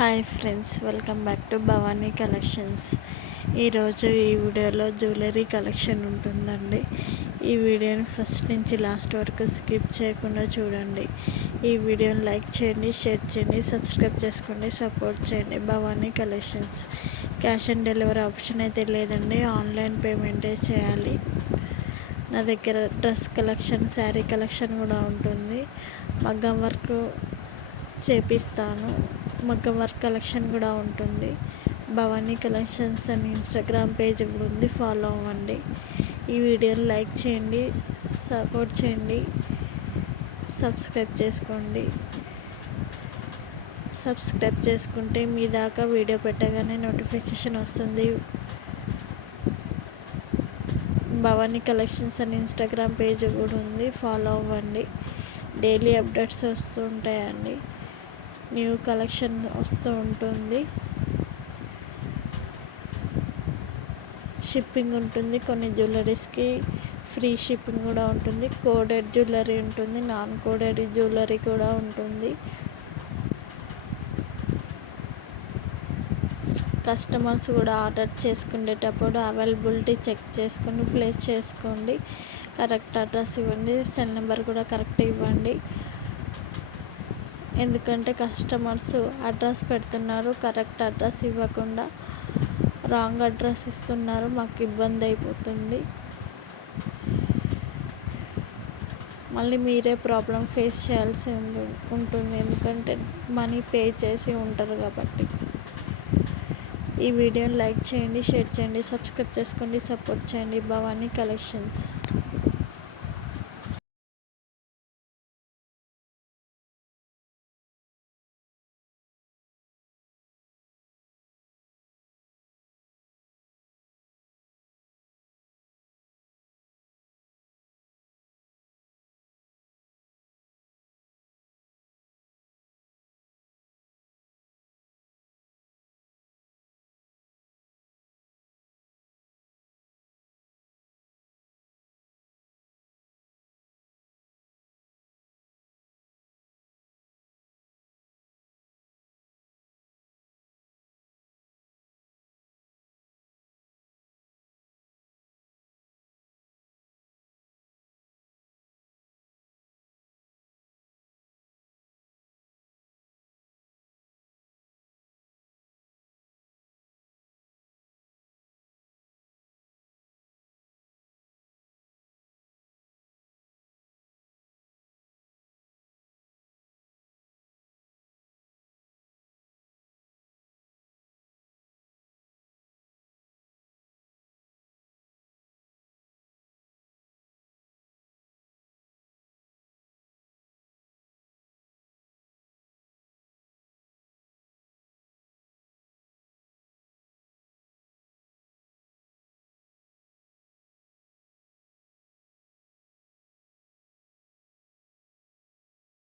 Hi friends, welcome back to Bhavani collections. ఈరోజు ఈ వీడియోలో జ్యువెలరీ కలెక్షన్ ఉంటుందండి. ఈ వీడియోని ఫస్ట్ నుంచి లాస్ట్ వరకు స్కిప్ చేయకుండా చూడండి. ఈ వీడియోని లైక్ చేయండి, షేర్ చేయండి, సబ్స్క్రైబ్ చేసుకోండి, సపోర్ట్ చేయండి. Bhavani collections. Cash on delivery option అయితే లేదండి, ఆన్లైన్ పేమెంటే చేయాలి. నా దగ్గర డ్రెస్ కలెక్షన్, శారీ కలెక్షన్ కూడా ఉంటుంది. మగ్గం వర్క్ చేపిస్తాను. మగ్గం వర్క్ కలెక్షన్ కూడా ఉంటుంది. భవానీ కలెక్షన్స్ అని ఇన్స్టాగ్రామ్ పేజ్ కూడా ఉంది, ఫాలో అవ్వండి. ఈ వీడియోని లైక్ చేయండి, సపోర్ట్ చేయండి, సబ్స్క్రైబ్ చేసుకోండి. సబ్స్క్రైబ్ చేసుకుంటే మీ దాకా వీడియో పెట్టగానే నోటిఫికేషన్ వస్తుంది. భవానీ కలెక్షన్స్ అని ఇన్స్టాగ్రామ్ పేజ్ కూడా ఉంది, ఫాలో అవ్వండి. డైలీ అప్డేట్స్ వస్తూ ఉంటాయండి, న్యూ కలెక్షన్ వస్తూ ఉంటుంది. షిప్పింగ్ ఉంటుంది, కొన్ని జ్యువెలరీస్కి ఫ్రీ షిప్పింగ్ కూడా ఉంటుంది. కోడెడ్ జ్యువెలరీ ఉంటుంది, నాన్ కోడెడ్ జ్యువెలరీ కూడా ఉంటుంది. కస్టమర్స్ కూడా ఆర్డర్ చేసుకునేటప్పుడు అవైలబిలిటీ చెక్ చేసుకొని ప్లేస్ చేసుకోండి. కరెక్ట్ అడ్రస్ ఇవ్వండి, సెల్ నెంబర్ కూడా కరెక్ట్ ఇవ్వండి. ఎందుకంటే కస్టమర్స్ అడ్రస్ పెడుతున్నారు, కరెక్ట్ అడ్రస్ ఇవ్వకుండా రాంగ్ అడ్రస్ ఇస్తున్నారు, మాకు ఇబ్బంది అయిపోతుంది. మళ్ళీ మీరే ప్రాబ్లం ఫేస్ చేయాల్సి ఉంటుంది, ఎందుకంటే మనీ పే చేసి ఉంటారు కాబట్టి. ఈ వీడియోని లైక్ చేయండి, షేర్ చేయండి, సబ్స్క్రైబ్ చేసుకోండి, సపోర్ట్ చేయండి. భవానీ కలెక్షన్స్.